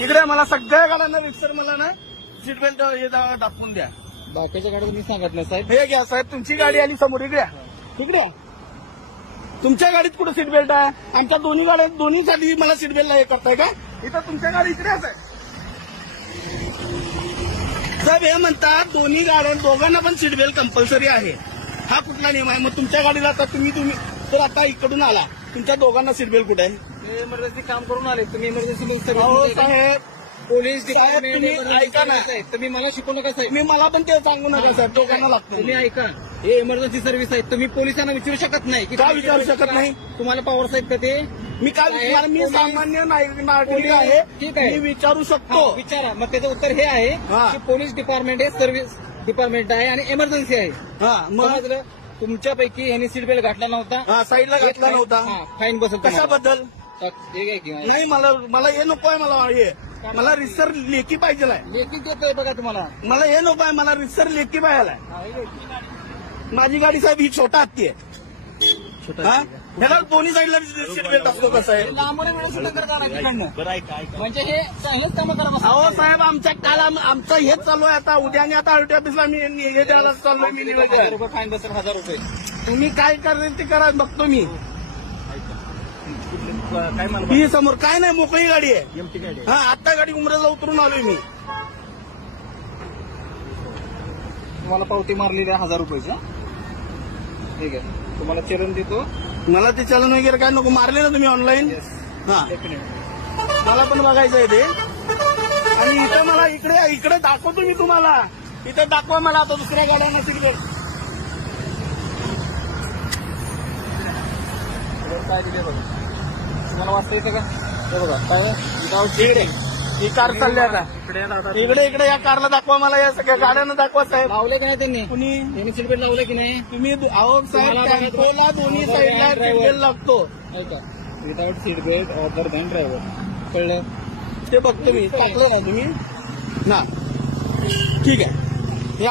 इकडे मला सगळ्या गाड्यांना रिक्सर मला ना सीट बेल्ट हे दाखवून द्या. बाकीच्या गाड्या तुम्ही सांगत ना साहेब. हे घ्या साहेब, तुमची गाडी आली समोर, इकडे इकडे. तुमच्या गाडीत कुठं सीट बेल्ट आहे? आमच्या दोन्ही गाड्यात दोन्हीसाठी मला सीट बेल्ट हे करताय का? इथं तुमच्या गाडी इकडे आहे साहेब. हे म्हणतात दोन्ही गाड्या दोघांना पण सीट बेल्ट कंपल्सरी आहे. हा कुठला नियम आहे? मग तुमच्या गाडीला आता तुम्ही तर आता इकडून आला, तुमच्या दोघांना सीट बेल्ट कुठे आहे? इमर्जन्सी काम करून आले तुम्ही. इमर्जन्सी साहेब पोलीस साहेब, तुम्ही ऐका ना. तुम्ही मला शिकवू नका साहेब. मी मला पण ते सांगू नका साहेब, दोघांना लागतं. तुम्ही ऐका, हे इमर्जन्सी सर्व्हिस आहे. तुम्ही पोलिसांना विचारू शकत नाही की का विचारू शकत नाही? तुम्हाला पॉवर्स आहेत का ते? मी काय विचार? मी सामान्य नागरिक आहे. ठीक आहे, मी विचारू शकतो. विचारा. मग त्याचं उत्तर हे आहे की पोलीस डिपार्टमेंट हे सर्व्हिस डिपार्टमेंट आहे आणि इमर्जन्सी आहे. मग समजलं? तुमच्यापैकी यांनी सीट बेल्ट घातला नव्हता, साईडला घातला नव्हता. फाईन बसत. कशाबद्दल? नाही, मला हे नको आहे. मला रिसर लेखी पाहिजे. लेखी देतोय बघा तुम्हाला. मला हे नको आहे, मला रिसर लेखी पाहिजे. माझी गाडी साहेब ही छोटा हत्ती आहे. ह्याला दोन्ही साईडला सीट बेल्ट असतो. कसं आहे म्हणजे हे चांगलंच काम करा. अहो साहेब, आमच्या काल आमचं हेच चालू आहे. आता उद्या आणि आता आरटी ऑफिसला मी हे द्यायला चाललोय. मी ₹1000 फाईन बसेल. ₹1000. तुम्ही काय करेल ते करा, बघतो मी. काय म्हणा ही समोर काय नाही, मोकळी गाडी आहे. एमटी गाडी. आता गाडी उमरेला उतरून आलोय मी. तुम्हाला पावती मारलेली आहे ₹1000. ठीक आहे, तुम्हाला चलन देतो. मला ते चलन वगैरे काय नको. मारले ना तुम्ही ऑनलाईन? मला पण बघायचं आहे ते. आणि इथं मला इकडे दाखवतो मी तुम्हाला. इथं दाखवा मला आता दुसऱ्या गाड्यांना सीट बेल्ट. काय दिले बघा, तुम्हाला वाचता येतं का? हे बघा काय इकडे ही कार चालली आता. इकडे या कारला दाखवा मला. या सगळ्या गाड्यांना दाखवा साहेब. लावले का नाही त्यांनी? कुणी सीट बेल्ट लावले की नाही? तुम्ही अहो साहेब, टेम्पोला दोन्ही साईडला सीट बेल्ट लागतो. Without seat belt other than driver. कळलं? ते बघतो मी. टाकलं ना तुम्ही ना? ठीक आहे. हे